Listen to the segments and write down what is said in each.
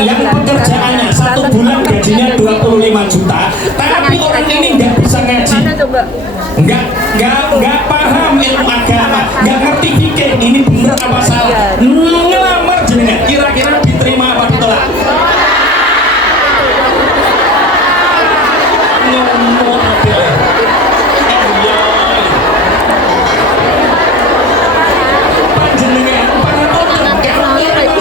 yang pekerjaannya 1 bulan gajinya 25 juta, tapi orang ini nggak bisa ngaji, nggak paham ilmu agama, nggak ngerti fikih, ini bener apa salah, ngelamar jenengan, kira-kira diterima apa ditolak? Ngomong panjenengan itu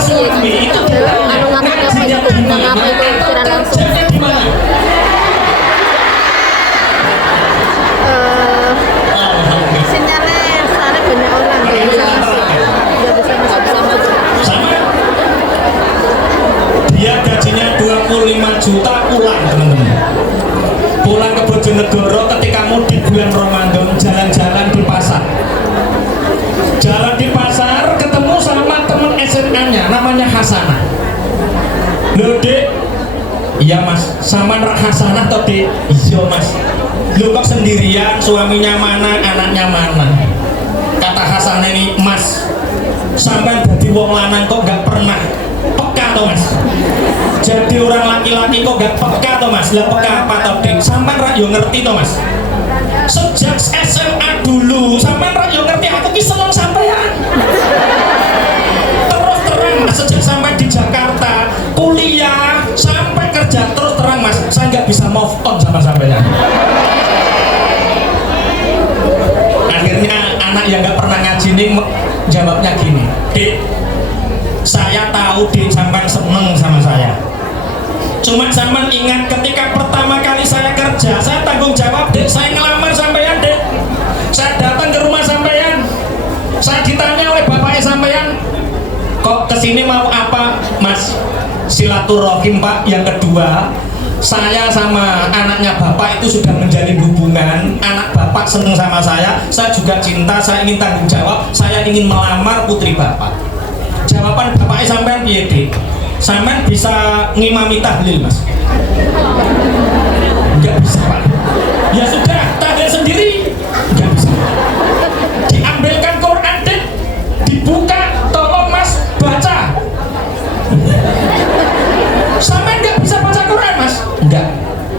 sinyalnya sana banyak orang ya, nggak bisa masuk sama dia gajinya 25 juta pulang teman-teman, pulang ke Bojonegoro ketika mudik bulan Ramadan, jalan-jalan di pasar, jalan di pasar ketemu sama temen SMA-nya namanya Hasanah. Loh dek, iya mas, sama Hasanah toh dek? Iya mas. Loh kok sendirian, suaminya mana, anaknya mana? Kata Hasanah ini, mas sampai jadi wong lanang kok gak pernah peka toh mas, jadi orang laki-laki kok gak peka toh mas. Lah peka apa toh dek? Sampai rak yo ngerti toh mas, sejak SMA dulu sampai rak yo ngerti aku ki seneng sampean. Terus terang sejak sampai di Jakarta kuliah sampai kerja, terus terang mas saya nggak bisa move on sama sampean. Akhirnya anak yang nggak pernah ngaji ini jawabnya gini, dek saya tahu dek sampean seneng sama saya, cuma sampean ingat ketika pertama kali saya kerja saya tanggung jawab dek, saya ngelamar sampean dek, saya datang ke rumah sampean, saya ditanya oleh bapaknya sampean, kok kesini mau apa mas? Silaturahim pak. Yang kedua, saya sama anaknya bapak itu sudah menjalin hubungan, anak bapak seneng sama saya juga cinta, saya ingin tanggung jawab, saya ingin melamar putri bapak. Jawaban bapaknya sampean piye dek? Sampean bisa ngimami tahlil mas? Enggak bisa pak. Ya sudah, tahlil sendiri enggak bisa. Diambilkan Quran dek, dibuka, tolong mas baca. Sampean nggak bisa baca Quran mas? Enggak.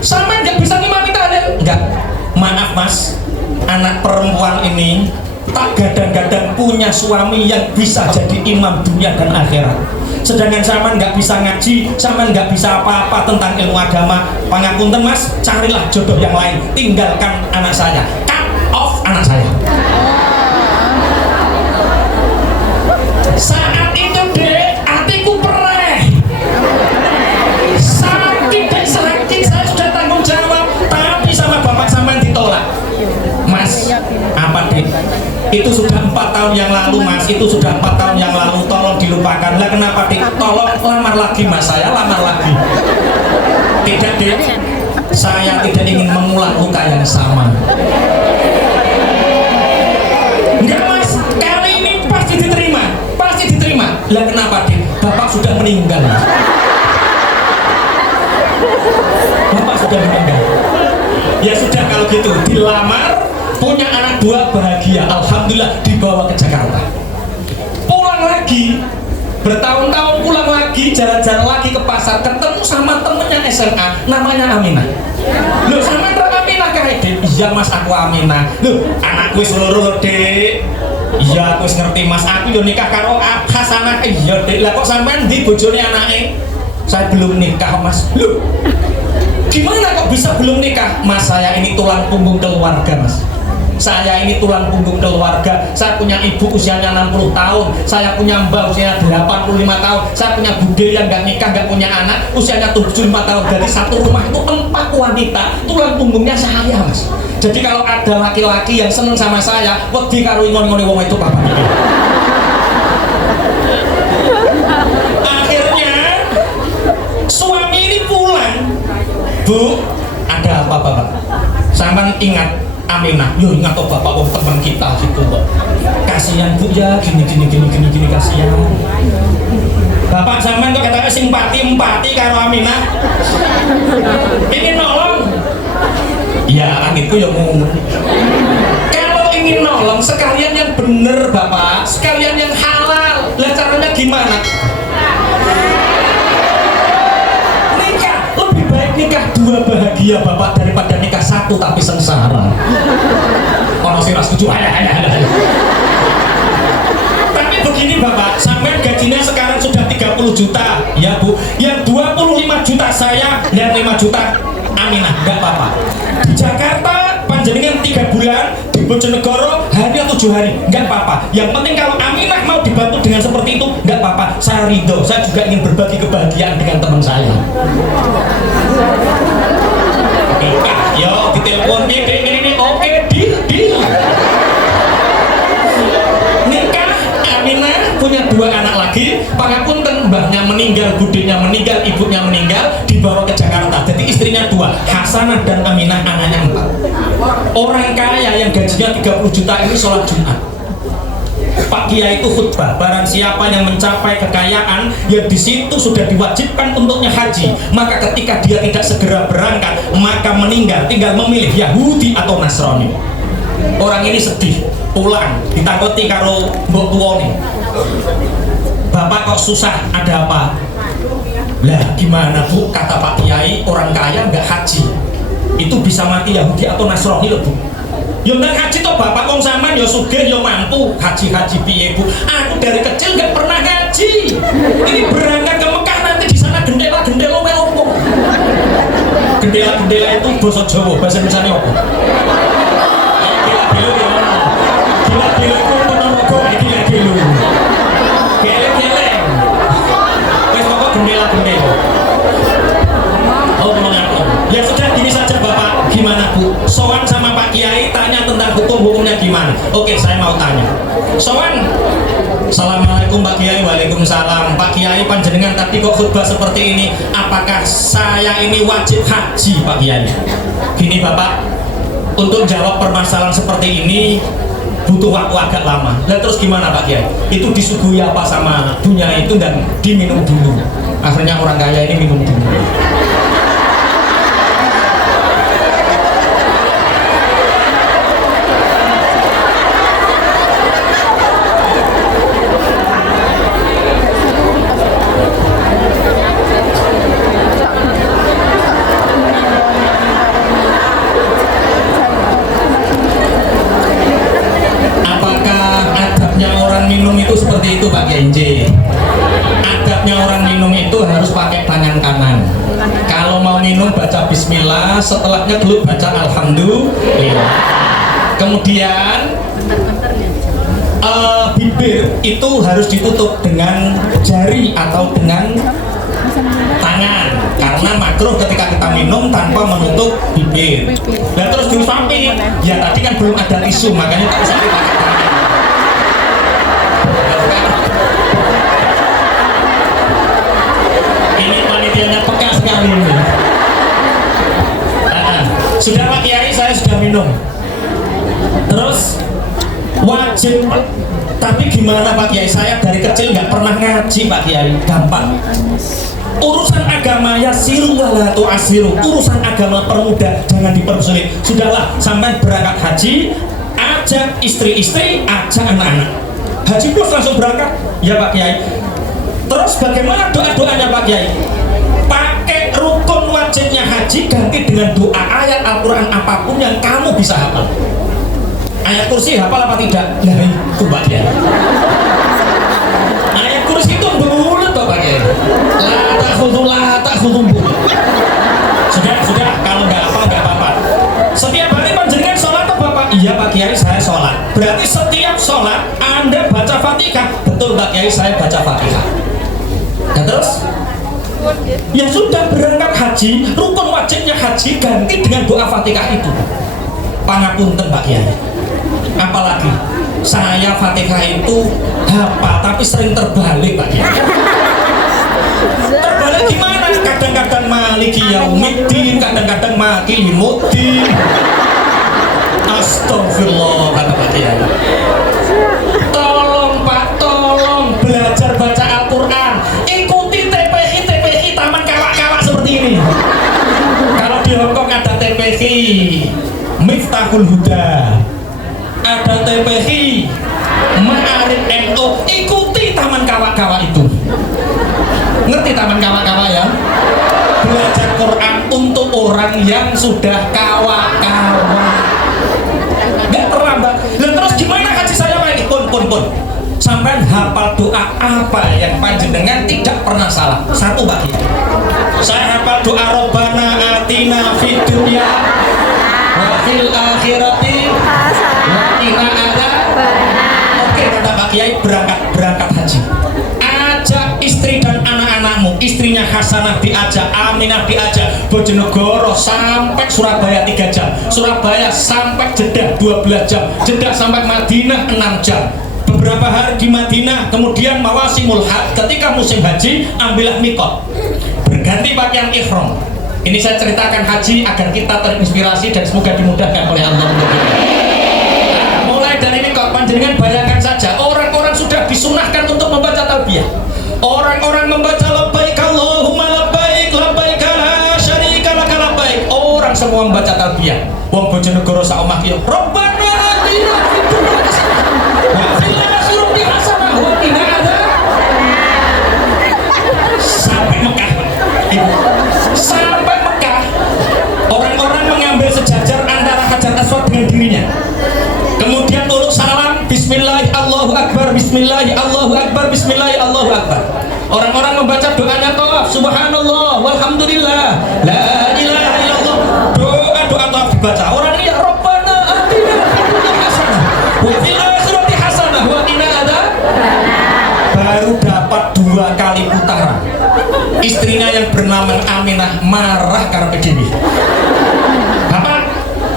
Sampean nggak bisa ngimami tahlil? Enggak. Maaf mas, anak perempuan ini tak gadang-gadang punya suami yang bisa jadi imam dunia dan akhirat, sedangkan sampean nggak bisa ngaji, sampean nggak bisa apa-apa tentang ilmu agama. Pangapunten mas, carilah jodoh yang lain, tinggalkan anak saya, cut off anak saya. Saat itu dek, hatiku perih, sakit saya sudah tanggung jawab, tapi sama bapak sampean ditolak. Mas, apa dek? Itu sudah 4 tahun yang lalu mas, itu sudah 4 tahun yang lalu, tolong dilupakan. Lah kenapa dek? Tolong lamar lagi mas, saya lamar lagi. Tidak dek, saya tidak ingin mengulang luka yang sama. Enggak mas, kali ini pasti diterima, pasti diterima. Lah kenapa dek? Bapak sudah meninggal. Bapak sudah meninggal. Ya sudah kalau gitu, dilamar, punya anak 2 bahagia, alhamdulillah, dibawa ke Jakarta. Pulang lagi, bertahun-tahun pulang lagi, jalan-jalan lagi ke pasar, ketemu sama temennya SMA, namanya Aminah. Loh sama Aminah kayak dek? Iya mas, aku Aminah. Loh anakku seluruh dek. Iya aku ngerti mas, aku yo nikah karo Hasanah. Iya dek, lah kok sampean di bojone anake? Saya belum nikah mas. Loh gimana kok bisa belum nikah? Mas saya ini tulang punggung keluarga mas, saya ini tulang punggung keluarga. Saya punya ibu usianya 60 tahun, saya punya mbak usianya 85 tahun, saya punya bude yang gak nikah, gak punya anak, usianya 75 tahun. Dari satu rumah itu 4 wanita, tulang punggungnya saya mas. Jadi kalau ada laki-laki yang seneng sama saya, wedi karo ingon-ingone wong itu bapak. Akhirnya suami ini pulang. Bu, ada apa bapak? Sampai ingat Aminah, yo ingat toh bapak, oh teman kita gitu kok. Kasihan bu ya, gini kasihan. Bapak sampean kok katanya simpati karo Aminah. Ingin nolong? Ya, anggitku ya ngomong. Kalau ingin nolong sekalian yang bener bapak, sekalian yang halal. Lah caranya gimana? Iya bapak, daripada nikah satu tapi sengsara. Orang sih setuju. Tapi begini bapak, sampai gajinya sekarang sudah 30 juta ya bu, yang 25 juta saya, yang 5 juta Aminah, enggak apa-apa. Di Jakarta panjenengan 3 bulan, di Bojonegoro hanya 7 hari, enggak apa-apa. Yang penting kalau Aminah mau dibantu dengan seperti itu, enggak apa-apa. Saya ridho, saya juga ingin berbagi kebahagiaan dengan teman saya. Nikah, yo ditelepon ini, oke, deal. Nikah, Aminah punya 2 anak lagi. Pangapunten, mbahnya meninggal, budenya meninggal, ibunya meninggal, dibawa ke Jakarta. Jadi istrinya 2, Hasanah dan Aminah, anaknya 4. Orang kaya yang gajinya 30 juta ini sholat Jumat. Pak Kiai itu khutbah, barang siapa yang mencapai kekayaan yang di situ sudah diwajibkan untuknya haji, maka ketika dia tidak segera berangkat, maka meninggal, tinggal memilih Yahudi atau Nasrani. Orang ini sedih, pulang ditakuti karo mbok tuwane. Bapak kok susah, ada apa? Lah gimana bu, kata Pak Kiai, orang kaya nggak haji itu bisa mati Yahudi atau Nasrani loh bu. Ya nggak haji toh bapak, kong sampean ya sugih ya mampu, haji piye bu? Aku dari kecil nggak pernah haji. Ini berangkat ke Mekah, nanti di sana gendela opo? Gendela itu bahasa Jawa, bahasa Indonesia opo? Gila itu Ponorogo, gila. Geleng. Wes pokok gendela. Oh mengaku. Ya sudah gini saja bapak, gimana bu? Sowan sama Pak Kiai tanya tentang hukumnya gimana? Oke, saya mau tanya. Sowan, Assalamualaikum Pak Kiai. Waalaikumsalam. Pak Kiai, panjenengan tadi kok khutbah seperti ini, apakah saya ini wajib haji Pak Kiai? Gini bapak, untuk jawab permasalahan seperti ini butuh waktu agak lama. Dan terus gimana Pak Kiai? Itu disuguhi apa sama dunia itu dan diminum dulu. Akhirnya orang kaya ini minum dulu. Seperti itu Pak Kiai. Adabnya orang minum itu harus pakai tangan kanan. Kalau mau minum baca bismillah, setelahnya dulu baca alhamdulillah. Kemudian bibir itu harus ditutup dengan jari atau dengan tangan, karena makruh ketika kita minum tanpa menutup bibir. Dan terus diusapi, ya tadi kan belum ada tisu, makanya tak usah pakai tangan. Ini panitianya peka sekali ini. Sudah Pak Kiai, saya sudah minum. Terus wajib, tapi gimana Pak Kiai? Saya dari kecil nggak pernah ngaji Pak Kiai. Gampang. Urusan agama ya siru wala tu'asiru. Urusan agama permudah, jangan dipersulit. Sudahlah, sampai berangkat haji, ajak istri-istri, ajak anak-anak. Haji plus langsung berangkat, ya Pak Kiai. Terus bagaimana doa-doanya Pak Kiai? Pakai rukun wajibnya haji ganti dengan doa ayat Al-Quran apapun yang kamu bisa hafal. Ayat kursi hafal apa tidak? Ya itu Pak Kiai. Ayat kursi itu bulat Pak Kiai. La takhudhu. Sudah, kalau nggak hafal nggak apa-apa. Setiap hari panjenengan sholat atau Bapak? Iya Pak Kiai, saya sholat. Berarti setiap sholat Anda baca Fatihah. Betul Pak Kiai, saya baca Fatihah. Dan terus ya sudah berangkat haji, rukun wajibnya haji ganti dengan doa Fatihah itu. Pangapunten Pak Kiai. Apalagi saya Fatihah itu hafal tapi sering terbalik Pak Kiai. Terbalik gimana? Kadang-kadang maliki yaumiddin, kadang-kadang maliki limuddin. Astagfirullah kata Pak Kiai. Tolong Pak, tolong belajar baca Al-Quran. Ikuti TPI Taman Kawak-Kawak seperti ini. Kalau di Hongkong ada TPI Miftahul Huda, ada TPI Ma'arif NU. Ikuti Taman Kawak-Kawak itu. Ngerti Taman Kawak-Kawak ya? Belajar Quran untuk orang yang sudah kawa-kawa, nggak terlambat. Dan terus gimana haji saya lagi? Pun sampai hafal doa apa yang panjenengan tidak pernah salah? Satu Pak, saya hafal doa Robbana atina fid dunya wa fil akhirati wa qina adzabannar. Oke, kata Pak Kiai, berangkat haji. Ajak istri dan anak-anakmu. Istrinya Hasanah diajak, Aminah diajak, Bojonegoro sampai Surabaya 3 jam, Surabaya sampai Jeddah 12 jam, Jeddah sampai Madinah 6 jam. Beberapa hari di Madinah, kemudian mawasimul hajj, ketika musim haji ambillah mikot, berganti pakaian ihram. Ini saya ceritakan haji agar kita terinspirasi dan semoga dimudahkan oleh Allah. Mulai dari mikot, panjenengan bayangkan saja, orang-orang sudah disunahkan untuk membaca talbiyah. Orang-orang membaca labbaik Allahumma labbaik labbaik la syarika laka labbaik. Orang semua membaca talbiyah. Wong Bojonegoro sak omah ki Robbana atina fid dunya wa fil akhirati hasanah wa qina adzabannar. Sampai Mekah. Sampai Mekah. Orang-orang mengambil sejajar antara Hajar Aswad dengan dirinya. Kemudian uluk salam, bismillah Allahu akbar, bismillah Allahu akbar, bismillah Allahu akbar. Orang-orang membaca doanya tawaf, subhanallah walhamdulillah la ilaha illallah. Doa tawaf dibaca. Orang ini Rabbana atina fid dunya hasanah wa fil akhirati hasanah wa qina adzabannar. Baru dapat 2 kali putaran. Istrinya yang bernama Aminah marah karena begini. Bapak,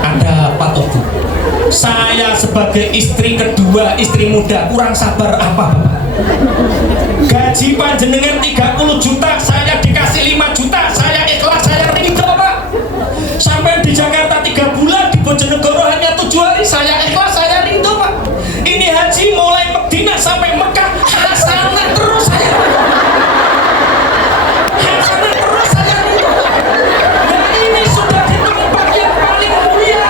ada apa toh? Saya sebagai istri kedua, istri muda, kurang sabar apa Bapak? Gaji panjenengan 30 juta, saya dikasih 5 juta, saya ikhlas, saya ridho Pak. Sampai di Jakarta 3 bulan, di Bojonegoro hanya 7 hari, saya ikhlas, saya ridho Pak. Ini haji mulai Madinah sampai Mekah, hasanah terus saya. Hasanah terus saya ridho. Nah ini sudah di tempat yang paling mulia,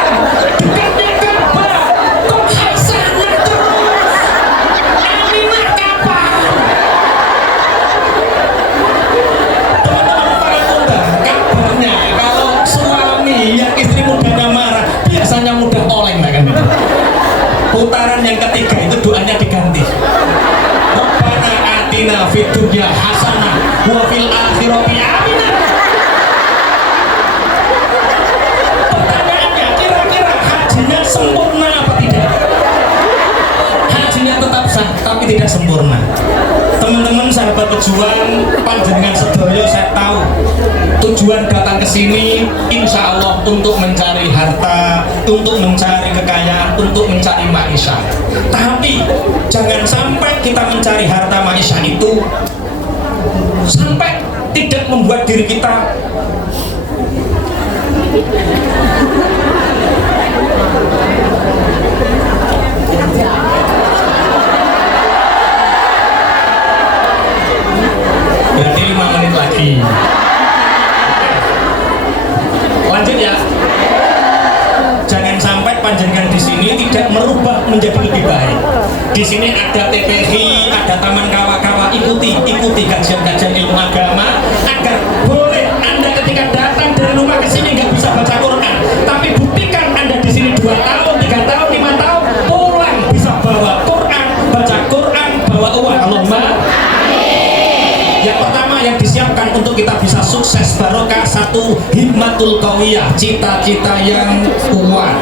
dekatnya Ka'bah, kok hasanah terus. Aminah kapan? Teman-teman para tunggal, kabarnya kalau suami yang istri mudanya marah biasanya mudah oleng lah kan. Putaran yang ketiga itu doanya diganti. Rabbana atina fid dunya hasanah wa fil akhirati aminah. Pertanyaannya, kira-kira hajinya sempurna apa tidak? Hajinya tetap sah tapi tidak sempurna. Teman-teman sahabat pejuang, panjenengan sedaya saya tahu tujuan datang ke sini insya Allah untuk mencari harta, untuk mencari kekayaan, untuk mencari maisha. Tapi jangan sampai kita mencari harta maisha itu sampai tidak membuat diri kita berarti 5 menit lagi. Lanjut ya. Jangan sampai panjenengan di sini tidak merubah menjadi lebih baik. Di sini ada TPI, ada Taman Kawa-Kawa, ikuti kajian-kajian ilmu agama agar boleh Anda ketika datang dari rumah ke sini nggak bisa baca Quran, tapi buktikan Anda di sini 2 tahun, 3 tahun, 5 tahun pulang bisa bawa Quran, baca Quran, bawa uang. Allahumma. Yang pertama yang disiapkan untuk kita bisa sukses barokah, 1 himmatul qawiyah, cita-cita yang kuat.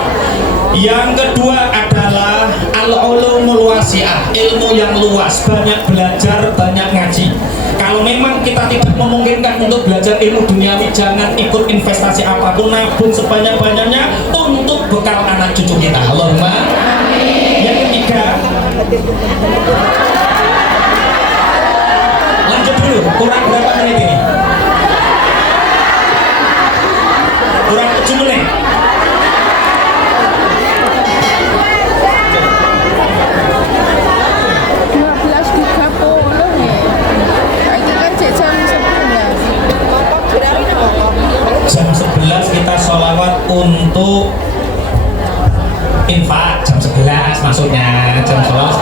Yang kedua adalah al-ulumul wasi'ah, ilmu yang luas, banyak belajar, banyak ngaji. Kalau memang kita tidak memungkinkan untuk belajar ilmu duniawi, jangan ikut investasi apapun, nabung sebanyak-banyaknya untuk bekal anak cucu kita. Allahumma. Yang ketiga, lanjut dulu, kurang berapa menit ini? Kurang 7 menit. Jam 11 kita sholawat untuk infak, jam 11 maksudnya, jam 11